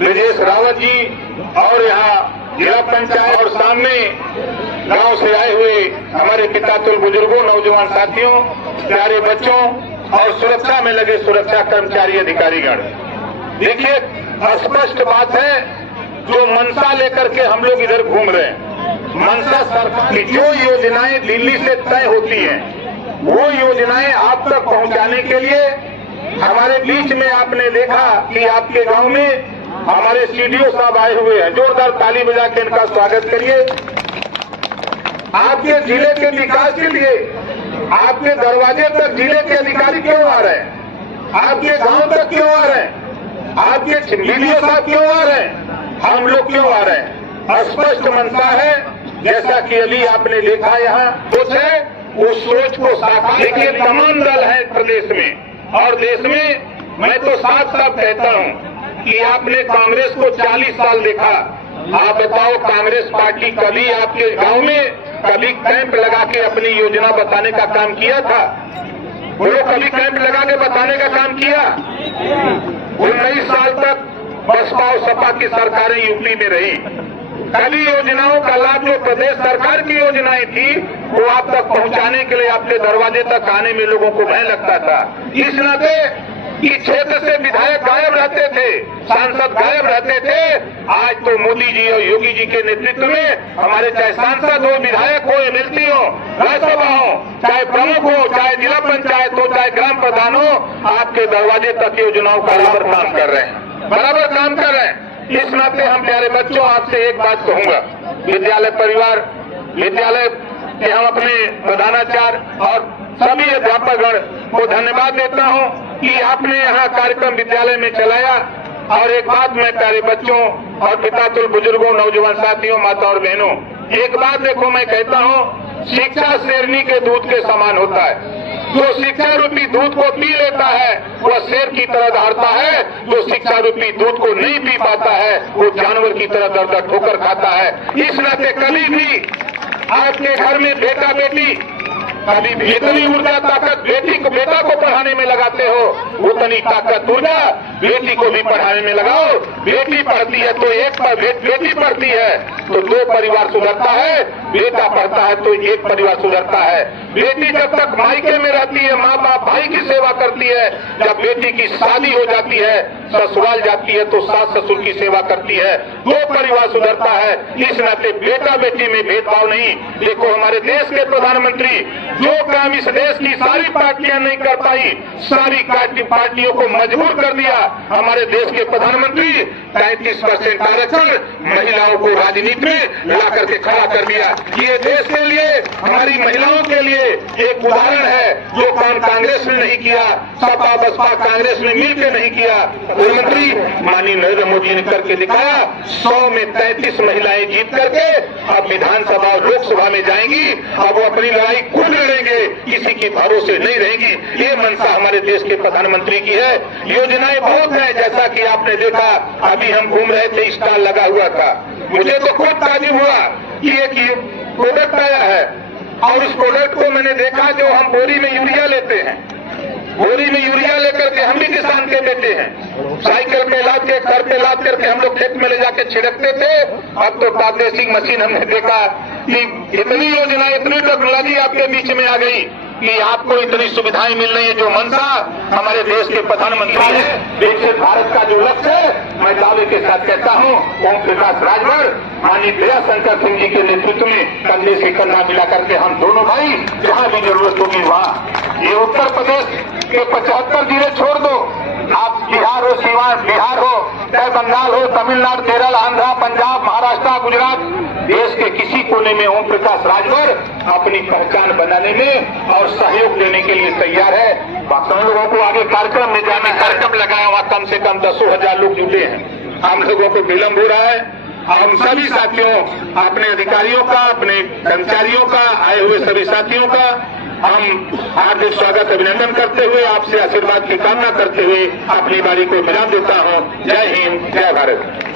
ब्रजेश रावत जी और यहाँ जिला पंचायत और सामने गांव से आए हुए हमारे पितातुल बुजुर्गों, नौजवान साथियों, प्यारे बच्चों और सुरक्षा में लगे सुरक्षा कर्मचारी अधिकारीगण। देखिए, स्पष्ट बात है, जो मंशा लेकर के हम लोग इधर घूम रहे हैं, मंशा सरकार की जो योजनाएं दिल्ली से तय होती हैं, वो योजनाएं आप तक पहुंचाने के लिए हमारे बीच में आपने देखा कि आपके गांव में हमारे सीडीओ साहब आए हुए हैं। जोरदार ताली बजा के इनका स्वागत करिए। आपके जिले के विकास के लिए आपके दरवाजे तक जिले के अधिकारी क्यों आ रहे हैं? आपके गांव तक क्यों आ रहे हैं? आपके बीडीओ साहब क्यों आ रहे हैं? हम लोग क्यों आ रहे हैं? स्पष्ट मंशा है, जैसा कि अभी आपने देखा यहाँ कुछ है, उस सोच को साकार। देखिए, तमाम दल है प्रदेश में और देश में। मैं तो साफ साफ कहता हूँ कि आपने कांग्रेस को 40 साल देखा। आप बताओ, कांग्रेस पार्टी कभी आपके गांव में कभी कैंप लगा के अपनी योजना बताने का काम किया था? वो लोग कभी कैंप लगा के बताने का काम किया? 19 साल तक बसपा और सपा की सरकारें यूपी में रही। कभी योजनाओं का लाभ जो प्रदेश सरकार की योजनाएं थी, वो आप तक पहुंचाने के लिए आपके दरवाजे तक आने में लोगों को भय लगता था। इस नाते कि क्षेत्र से विधायक गायब रहते थे, सांसद गायब रहते थे। आज तो मोदी जी और योगी जी के नेतृत्व में हमारे चाहे सांसद हो, विधायक हो, एमएलसी हो, राज्यसभा हो, चाहे प्रमुख हो, चाहे जिला पंचायत हो, चाहे ग्राम प्रधान हो, आपके दरवाजे तक योजनाओं का बराबर काम कर रहे हैं, बराबर काम कर रहे हैं। इस नाते हम प्यारे बच्चों, आपसे एक बात कहूंगा, विद्यालय परिवार, विद्यालय के हम अपने प्रधानाचार्य और सभी अध्यापकगण को धन्यवाद देता हूं कि आपने यहाँ कार्यक्रम विद्यालय में चलाया। और एक बात मैं प्यारे बच्चों और पितातुल बुजुर्गों, नौजवान साथियों, माता और बहनों, एक बात देखो, मैं कहता हूँ, शिक्षा शेरनी के दूध के समान होता है। जो शिक्षा रूपी दूध को पी लेता है वह शेर की तरह दहाड़ता है, जो शिक्षा रूपी दूध को नहीं पी पाता है वो जानवर की तरह दर दर ठोकर खाता है। इस नाते कभी भी आपके घर में बेटा बेटी कभी भी इतनी ऊर्जा ताकत बेटा को पढ़ाने में लगाते हो, उतनी ताकत ऊर्जा बेटी को भी पढ़ाने में लगाओ। बेटी पढ़ती है तो बेटी पढ़ती है तो 2 परिवार सुधरता है, बेटा पढ़ता है तो 1 परिवार सुधरता है। बेटी जब तक मायके में रहती है, माँ बाप भाई की सेवा करती है। जब बेटी की शादी हो जाती है, ससुराल जाती है तो सास ससुर की सेवा करती है, 2 परिवार सुधरता है। इस नाते बेटा बेटी में भेदभाव नहीं। देखो, हमारे देश के प्रधानमंत्री जो काम इस देश की सारी पार्टियां नहीं कर पाई, सारी पार्टियों को मजबूर कर दिया। हमारे देश के प्रधानमंत्री 35% आरक्षण महिलाओं को राजनीति में ला करके खड़ा कर दिया। ये देश के लिए, हमारी महिलाओं के लिए एक उदाहरण है। जो काम कांग्रेस ने नहीं किया, सपा बसपा कांग्रेस ने मिलकर नहीं किया, प्रधानमंत्री माननीय नरेंद्र मोदी ने करके दिखाया। 100 में 33 महिलाएं जीत करके अब विधानसभा और लोकसभा में जाएंगी। अब वो अपनी लड़ाई खुद लड़ेंगे, किसी की भरोसे नहीं रहेंगी। ये मंशा हमारे देश के प्रधानमंत्री की है। योजनाएं बहुत है, जैसा कि आपने देखा, अभी हम घूम रहे थे, स्टॉल लगा हुआ था। मुझे तो खुद ताजुब हुआ कि एक प्रोडक्ट आया है और उस प्रोडक्ट को मैंने देखा, जो हम बोरी में यूरिया लेते हैं, बोरी में यूरिया लेकर के, हम भी किसान के बेटे हैं, साइकिल पे लाद के, सर पे लाद करके हम लोग खेत में ले जाके छिड़कते थे। अब तो प्रादेशिक मशीन हमने देखा कि इतनी योजना, इतनी टेक्नोलॉजी आपके बीच में आ गई कि आपको इतनी सुविधाएं मिल रही है। जो मंशा हमारे देश के प्रधानमंत्री है, विकसित भारत का जो लक्ष्य है, मैं दावे के साथ कहता हूँ, ओम प्रकाश राजभर, माननीय दयाशंकर सिंह जी के नेतृत्व में कंधे से कंधा मिला करके हम दोनों भाई जहाँ भी जरूरत होगी वहाँ। ये उत्तर प्रदेश के 75 जिले छोड़ दो, आप बिहार हो, सीवान बिहार हो, चाहे बंगाल हो, तमिलनाडु, केरल, आंध्रा, पंजाब, महाराष्ट्र, गुजरात, देश के किसी कोने में ओम प्रकाश राजभर अपनी पहचान बनाने में और सहयोग देने के लिए तैयार है। हम लोगों को आगे कार्यक्रम में जाना, कार्यक्रम लगाया हुआ कम से कम 10,000 लोग जुटे हैं। हम लोगों को विलंब हो रहा है। हम सभी साथियों, अपने अधिकारियों का, अपने कर्मचारियों का, आए हुए सभी साथियों का हम हार्दिक स्वागत अभिनंदन करते हुए, आपसे आशीर्वाद की कामना करते हुए अपनी बारी को विराम देता हूं। जय हिंद, जय भारत।